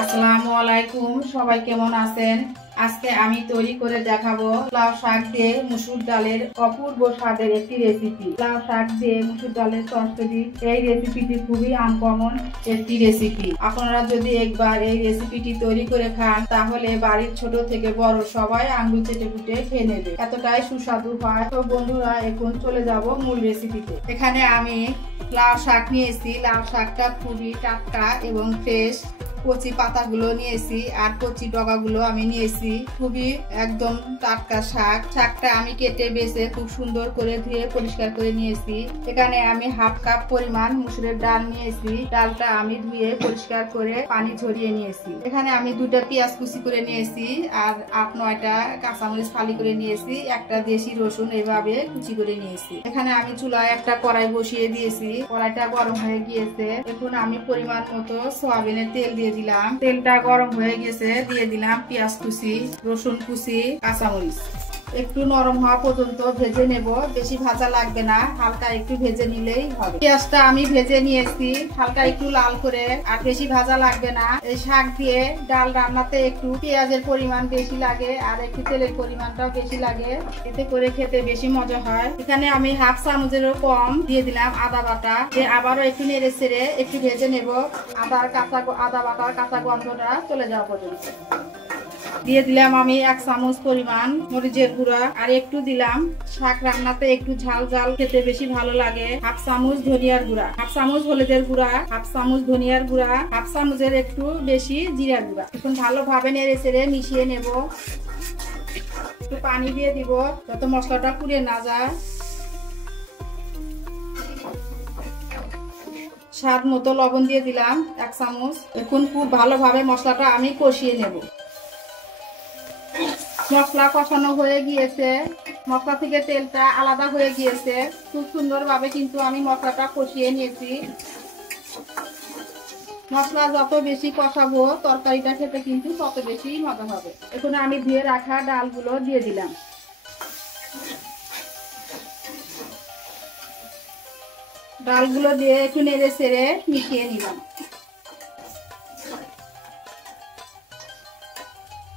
আসসালামু আলাইকুম, সবাই কেমন আছেন? আজকে আমি তৈরি করে দেখাবো লাউ শাক দিয়ে মসুর ডালের অপূর্ব স্বাদের একটি রেসিপি। লাউ শাক দিয়ে মসুর ডালের চচ্চড়ি, এই রেসিপিটি খুবই আনকমন একটি রেসিপি। আপনারা যদি একবার এই রেসিপিটি তৈরি করে খান তাহলে বাড়ির ছোট থেকে বড় সবাই আঙ্গুল চেটে ফুটে খেয়ে নেবে, এতটাই সুস্বাদু হয়। তো বন্ধুরা, এখন চলে যাব মূল রেসিপিতে। এখানে আমি লাউ শাক নিয়েছি। লাউ শাকটা খুবই টাটকা এবং ফ্রেশ। কচি পাতাগুলো নিয়েছি আর কচি ডগাগুলো আমি নিয়েছি। খুবই একদম টাটকা শাক। শাকটা আমি কেটে বেছে খুব সুন্দর করে ধুয়ে পরিষ্কার করে নিয়েছি। এখানে আমি হাফ কাপ পরিমাণ মুসুরের ডাল নিয়েছি। ডালটা আমি ধুয়ে পরিষ্কার করে পানি ঝরিয়ে নিয়েছি। এখানে আমি 2টা পেঁয়াজ কুচি করে নিয়েছি আর 8-9টা কাঁচামরিচ ফালি করে নিয়েছি। একটা দেশি রসুন এভাবে কুচি করে নিয়েছি। এখানে আমি চুলায় একটা কড়াই বসিয়ে দিয়েছি। কড়াইটা গরম হয়ে গিয়েছে। এখন আমি পরিমাণ মতো সয়াবিনের তেল দিয়ে দিলাম। তেলটা গরম হয়ে গেছে, দিয়ে দিলাম পেঁয়াজ কুচি, রসুন কুচি, কাঁচামরিচ। একটু নরম হওয়া পর্যন্ত ভেজে নেব। বেশি ভাজা লাগবে না, হালকা একটু ভেজে নিলেই হবে। পেঁয়াজটা আমি ভেজে নিয়েছি হালকা একটু লাল করে, আর বেশি ভাজা লাগবে না। এই শাক দিয়ে ডাল রান্নাতে একটু পেঁয়াজের পরিমাণ বেশি লাগে আর একটু তেলের পরিমাণটাও বেশি লাগে, এতে করে খেতে বেশি মজা হয়। এখানে আমি হাফ চামচেরও কম দিয়ে দিলাম আদা বাটা। আবারও একটু নেড়ে ছেড়ে একটু ভেজে নেব, আদা বাটার কাঁচা গন্ধটা চলে যাওয়া পর্যন্ত। দিয়ে দিলাম আমি 1 চামচ পরিমাণ মরিচের গুঁড়া, আর একটু দিলাম, শাক রান্নাতে একটু ঝাল ঝাল খেতে বেশি ভালো লাগে, হাফ চামচ ধনিয়ার গুঁড়া, হাফ চামচ হলুদের গুঁড়া, হাফ চামচ ধনিয়ার গুঁড়া, হাফ চামচের একটু বেশি জিরার গুঁড়া। এখন ভালোভাবে নেড়ে চেড়ে মিশিয়ে নেব। একটু পানি দিয়ে দিব যাতে মশলাটা পুড়ে না যায়। স্বাদ মতো লবণ দিয়ে দিলাম 1 চামচ। এখন খুব ভালোভাবে মশলাটা আমি কষিয়ে নেব। মশলা কষানো হয়ে গিয়েছে, মশলা থেকে তেলটা আলাদা হয়ে গিয়েছে। খুব সুন্দরভাবে কিন্তু আমি মশলাটা কষিয়ে নিয়েছি। মশলা যত বেশি কষাবো তরকারিটা খেতে কিন্তু তত বেশি মজা হবে। এখন আমি ধুয়ে রাখা ডালগুলো দিয়ে দিলাম। ডালগুলো দিয়ে একটু নেড়ে চেড়ে মিশিয়ে নিলাম।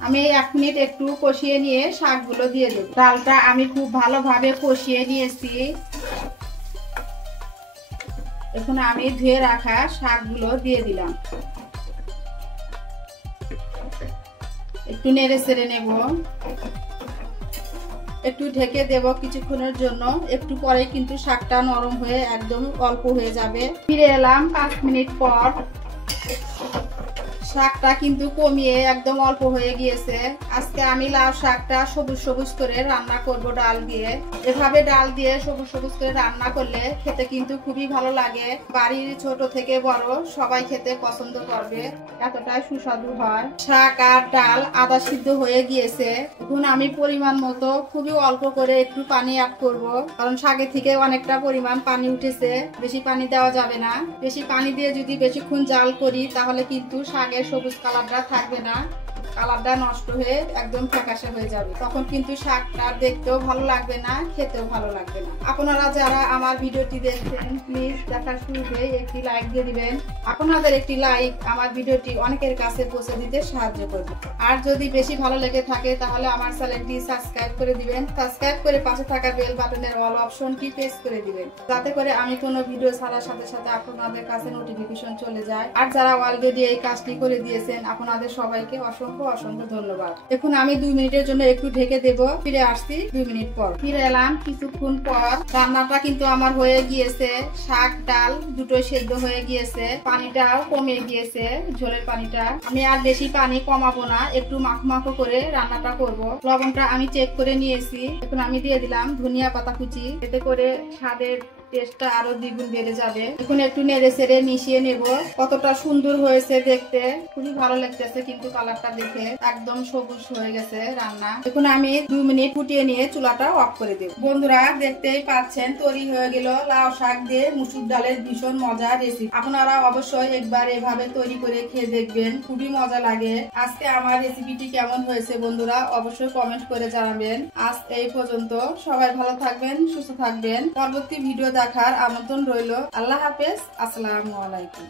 আমি 1 মিনিট একটু কষিয়ে নিয়ে শাকগুলো দিয়ে দেব। ডালটা আমি খুব ভালোভাবে কষিয়ে নিয়েছি। এখন আমি ধুয়ে রাখা শাকগুলো দিয়ে দিলাম। একটু নেড়ে চেড়ে নেব। একটু ঢেকে দেব কিছুক্ষণের জন্য। একটু পরে কিন্তু শাকটা নরম হয়ে একদম অল্প হয়ে যাবে। ফিরে এলাম 5 মিনিট পর। শাকটা কিন্তু কমিয়ে একদম অল্প হয়ে গিয়েছে। আজকে আমি লাউ শাকটা সবুজ সবুজ করে রান্না করব ডাল দিয়ে। এভাবে ডাল দিয়ে সবুজ সবুজ করে রান্না করলে খেতে কিন্তু খুবই ভালো লাগে। বাড়ির ছোট থেকে বড় সবাই খেতে পছন্দ করবে, এতটাই সুস্বাদু হয়। শাক আর ডাল আধা সিদ্ধ হয়ে গিয়েছে। এখন আমি পরিমাণ মতো খুবই অল্প করে একটু পানি অ্যাড করব, কারণ শাকের থেকে অনেকটা পরিমাণ পানি উঠেছে। বেশি পানি দেওয়া যাবে না। বেশি পানি দিয়ে যদি বেশিক্ষণ জাল করি তাহলে কিন্তু শাকের সবুজ কালারটা থাকবে না, কালারটা নষ্ট হয়ে একদম ফ্যাকাশে হয়ে যাবে। তখন কিন্তু শাকটা দেখতেও ভালো লাগবে না, খেতেও ভালো লাগবে না। আপনারা যারা আমার ভিডিওটি দেখছেন প্লিজ দেখার শুরুতে একটি লাইক দিয়ে দিবেন। আপনাদের একটি লাইক আমার ভিডিওটি অনেকের কাছে পৌঁছে দিতে সাহায্য করবে। আর যদি বেশি ভালো লেগে থাকে তাহলে আমার চ্যানেলটি সাবস্ক্রাইব করে দিবেন। সাবস্ক্রাইব করে পাশে থাকা বেল বাটনের অল অপশনটি প্রেস করে দিবেন, যাতে করে আমি কোনো ভিডিও ছাড়ার সাথে সাথে আপনাদের কাছে নোটিফিকেশন চলে যায়। আর যারা অলরেডি এই কাজটি করে দিয়েছেন আপনাদের সবাইকে অসংখ্য অসংখ্য ধন্যবাদ। এখন আমি 2 মিনিটের জন্য একটু ঢেকে দেব। ফিরে আসছি 2 মিনিট পর। ফিরে এলাম কিছুক্ষণ পর। রান্নাটা কিন্তু আমার হয়ে গিয়েছে। শাক ডাল দুটোই সেদ্ধ হয়ে গিয়েছে। পানিটাও কমে গিয়েছে, ঝোলের পানিটা। আমি আর বেশি পানি কমাবো না, একটু মাখো মাখো করে রান্নাটা করব। লবণটা আমি চেক করে নিয়েছি। এখন আমি দিয়ে দিলাম ধনিয়া পাতা কুচি, এতে করে স্বাদের টেস্টটা আরো দ্বিগুণ বেড়ে যাবে। এখন একটু নেড়ে চেড়ে মিশিয়ে নেব। কতটা সুন্দর হয়েছে দেখতে, খুবই ভালো লাগতেছে কিন্তু কালারটা দেখে। একদম সবুজ হয়ে গেছে রান্না। এখন আমি 2 মিনিট ফুটিয়ে নিয়ে চুলাটা অফ করে দেব। বন্ধুরা, দেখতেই পাচ্ছেন তৈরি হয়ে গেল লাউ শাক দিয়ে মুসুর ডালের ভীষণ মজার রেসিপি। আপনারা অবশ্যই একবার এভাবে তৈরি করে খেয়ে দেখবেন, খুবই মজা লাগে। আজকে আমার রেসিপিটি কেমন হয়েছে বন্ধুরা অবশ্যই কমেন্ট করে জানাবেন। আজ এই পর্যন্ত। সবাই ভালো থাকবেন, সুস্থ থাকবেন। পরবর্তী ভিডিও দেখার আমন্ত্রণ রইল। আল্লাহ হাফেজ। আসসালামু আলাইকুম।